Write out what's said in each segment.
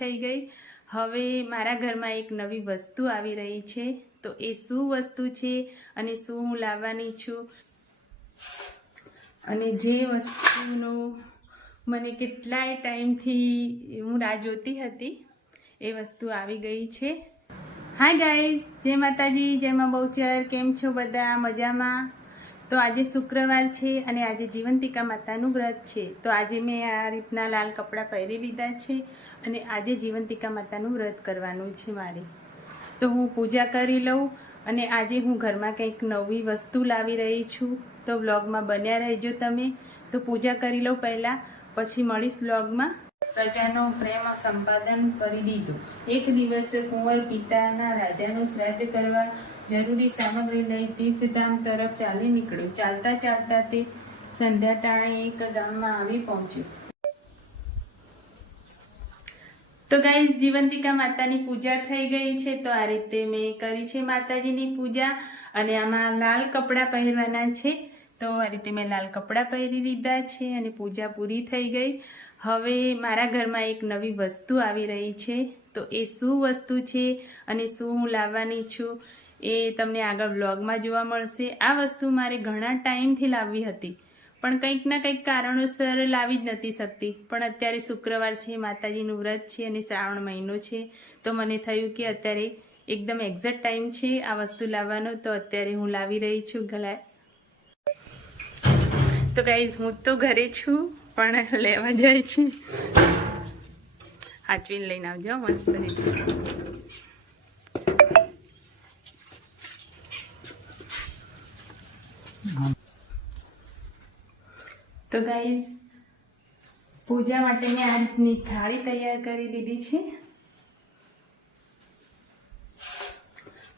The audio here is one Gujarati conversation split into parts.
થઈ ગઈ. હવે મારા ઘરમાં એક નવી વસ્તુ આવી રહી છે. તો એ શું વસ્તુ છે અને શું હું લાવવાની છું? અને જે વસ્તુનું મને કેટલાય ટાઈમથી હું રાહ જોતી હતી, એ વસ્તુ આવી ગઈ છે. હાય ગાઈઝ જય માતાજી, જય મા બહુચર. કેમ છો બધા? મજામાં? તો આજે શુક્રવાર છે અને આજે જીવંતિકા માતાનું વ્રત છે. તો આજે મેં આ રીતના લાલ કપડાં પહેરી લીધા છે અને આજે જીવંતિકા માતાનું વ્રત કરવાનું છે મારે. તો હું પૂજા કરી લઉં અને આજે હું ઘરમાં કંઈક નવી વસ્તુ લાવી રહી છું. તો વ્લોગમાં બન્યા રહેજો તમે. તો પૂજા કરી લઉં પહેલાં, પછી મળીશ વ્લોગમાં. પ્રજાનો પ્રેમ સંપાદન કરી દીધો. એક દિવસે કુંવર પિતાના રાજાનું શ્રાદ્ધ કરવા જરૂરી સામગ્રી લઈ તીર્થધામ તરફ ચાલી નીકળ્યો. ચાલતા ચાલતા તે સંધ્યા ટાણે એક ગામમાં આવી પહોંચ્યું. તો ગાઈઝ, જીવંતિકા માતાની પૂજા થઈ ગઈ છે, તો આ રીતે મેં કરી છે માતાજીની પૂજા. અને આમાં લાલ કપડાં પહેરવાના છે, તો આ રીતે મેં લાલ કપડાં પહેરી લીધા છે અને પૂજા પૂરી થઈ ગઈ. હવે મારા ઘરમાં એક નવી વસ્તુ આવી રહી છે, તો એ શું વસ્તુ છે અને શું હું લાવવાની છું એ તમને આગળ બ્લોગમાં જોવા મળશે. આ વસ્તુ મારે ઘણા ટાઈમથી લાવવી હતી. પણ કંઈક ના કંઈક કારણોસર લાવી જ નથી શકતી. પણ અત્યારે શુક્રવાર છે, માતાજીનું વ્રત છે અને શ્રાવણ મહિનો છે. તો મને થયું કે અત્યારે એકદમ એક્ઝેક્ટ ટાઈમ છે આ વસ્તુ લાવવાનો. તો અત્યારે હું લાવી રહી છું ગલા. તો ગાઈઝ હું તો ઘરે છું, પણ લેવા જાય છે. હાચવીને લઈને આવજો મસ્ત રીતે તો ગાઈઝ પૂજા માટે મેં આ રીતની થાળી તૈયાર કરી દીધી છે.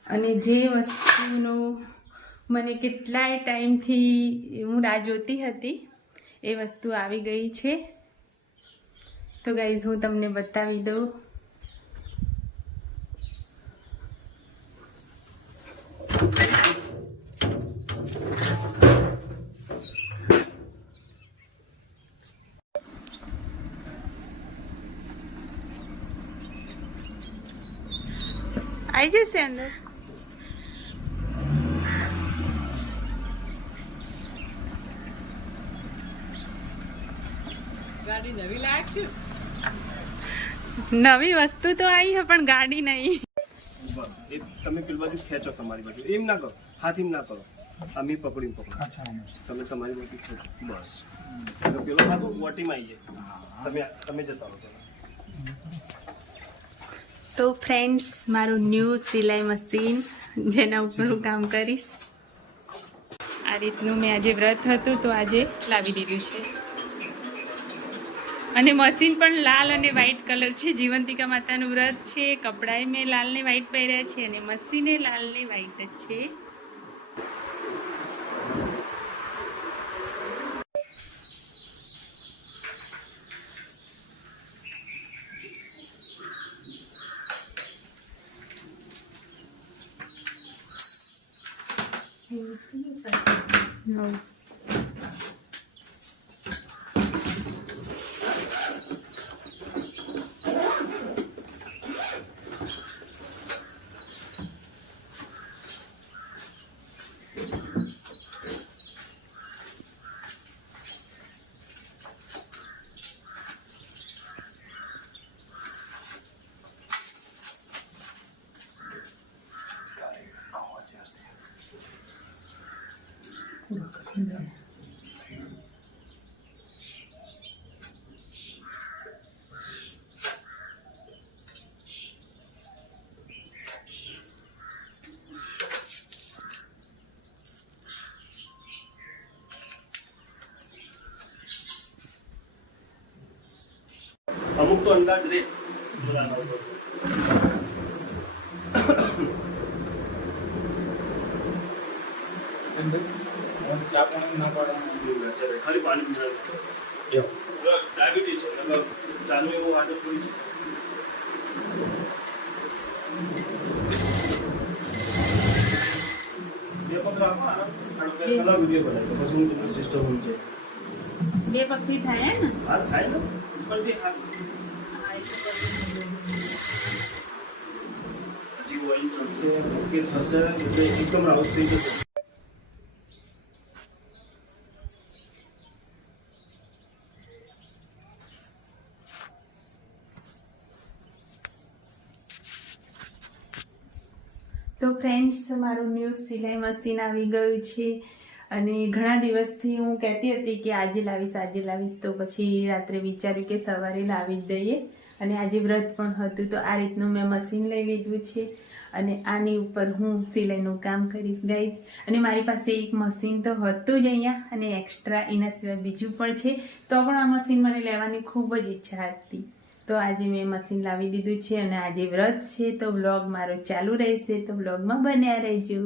અને જે વસ્તુનો મને કેટલાય ટાઈમથી હું રાહ જોતી હતી, એ વસ્તુ આવી ગઈ છે. તો ગાઈઝ હું તમને બતાવી દઉં. આવી જશે અંદર ગાડી નવી લાગશે નવી વસ્તુ તો આવી છે પણ ગાડી નહીં બસ તમે પેલી બાજુ ખેંચો તમારી બાજુ એમ ના કરો હાથ એમ ના કરો અમે પકડી પકડો તમે તમારી બાજુ ખેંચો બસ પેલો હાથ વોટીમાં આવી જાય તમે તમે જતા રહો પેલા તો ફ્રેન્ડ્સ મારું ન્યૂ સિલાઈ મશીન જેના ઉપર હું કામ કરીશ. આ રીતનું મેં આજે વ્રત હતું, તો આજે લાવી દીધું છે. અને મશીન પણ લાલ અને વ્હાઈટ કલર છે. જીવંતિકા માતાનું વ્રત છે કપડાએ મેં લાલ ને વ્હાઈટ પહેર્યા છે અને મશીને લાલ ને વ્હાઈટ જ છે. નવ અમુક તો અંદાજ રે ચા પણ ના પાડે ખાલી પાણી પીવાનું. ડાયાબિટીસ છે એટલે ચાનું એવું આદત પડી છે બે પગ રાખો આનો આનો બે કલાક વીડિયો બનાવ્યો તો પછી હું તમને સિસ્ટમ સમજાય બે પગથી થાય ને હા થાય ને ઉપરથી હાથ હા હજી ઓઇલ ચડશે ઓકે થશે એટલે એકદમ રાઉસ થઈ જશે તો ફ્રેન્ડ્સ મારું ન્યૂ સિલાઈ મશીન આવી ગયું છે અને ઘણા દિવસથી હું કહેતી હતી કે આજે લાવીશ આજે લાવીશ. તો પછી રાત્રે વિચાર્યું કે સવારે લાવી જ દઈએ. અને આજે વ્રત પણ હતું. તો આ રીતનું મેં મશીન લઈ લીધું છે. અને આની ઉપર હું સિલાઈનું કામ કરીશ ગાઈઝ. અને મારી પાસે એક મશીન તો હતું જ અહીંયા. અને એક્સ્ટ્રા એના સિવાય બીજું પણ છે. તો પણ આ મશીન મને લેવાની ખૂબ જ ઈચ્છા હતી. તો આજે મેં મશીન લાવી દીધું છે. અને આજે વ્રત છે. તો વ્લોગ મારો ચાલુ રહેશે. તો વ્લોગમાં બન્યા રહેજો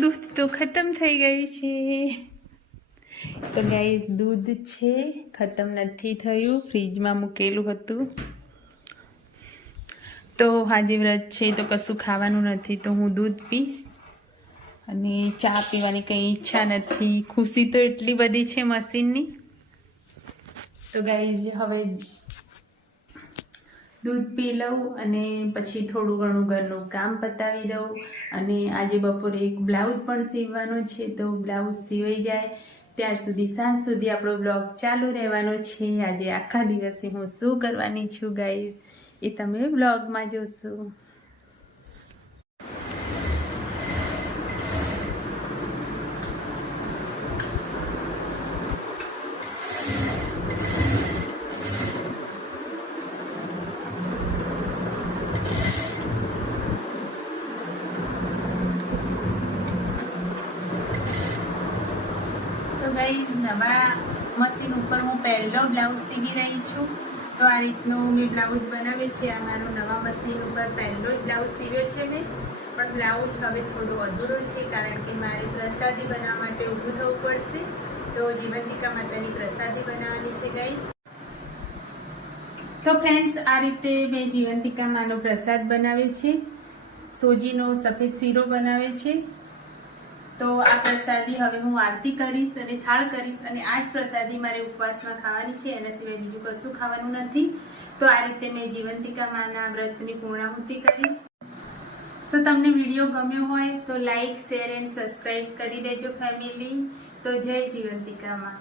દૂધ તો ખતમ થઈ ગયું છે. તો ગાઈઝ દૂધ છે, ખતમ નથી થયું ફ્રીજમાં મૂકેલું હતું. તો આજે વ્રત છે, તો કશું ખાવાનું નથી, તો હું દૂધ પીશ. અને ચા પીવાની કંઈ ઈચ્છા નથી. ખુશી તો એટલી બધી છે મશીનની. તો ગાઈઝ હવે દૂધ પી લઉં અને પછી થોડું ઘણું ઘરનું કામ પતાવી દઉં. અને આજે બપોરે એક બ્લાઉઝ પણ સીવવાનો છે, તો બ્લાઉઝ સીવાઈ જાય. ત્યાર સુધી સાંજ સુધી આપણો બ્લોગ ચાલુ રહેવાનો છે. આજે આખા દિવસે હું શું કરવાની છું ગાઈઝ એ તમે બ્લોગમાં જોશો તો ગાઈઝ નવા મશીન ઉપર હું પહેલો બ્લાઉઝ સીવી રહી છું. તો આ રીતનું મેં બ્લાઉઝ બનાવ્યો છે. આ મારો નવા મશીન ઉપર પહેલો જ બ્લાઉઝ સીવ્યો છે મેં. પણ બ્લાઉઝ હવે થોડો અધૂરો છે, કારણ કે મારે પ્રસાદી બનાવવા માટે ઊભું થવું પડશે. તો જીવંતિકા માતાની પ્રસાદી બનાવવાની છે ગઈ. તો ફ્રેન્ડ્સ, આ રીતે મેં જીવંતિકા માનો પ્રસાદ બનાવ્યો છે. સોજીનો સફેદ શીરો બનાવ્યો છે. તો આ પ્રસાદી હવે હું આરતી કરીશ અને થાળ કરીશ અને આ જ પ્રસાદી મારે ઉપવાસમાં ખાવાની છે, એના સિવાય બીજું કશું ખાવાનું નથી. તો આ રીતે મેં જીવંતિકા માના વ્રતની પૂર્ણાહુતિ કરીશ. તો તમને વીડિયો ગમ્યો હોય તો લાઈક, શેર, એન્ડ સબસ્ક્રાઈબ કરી દેજો ફેમિલી તો જય જીવંતિકામાં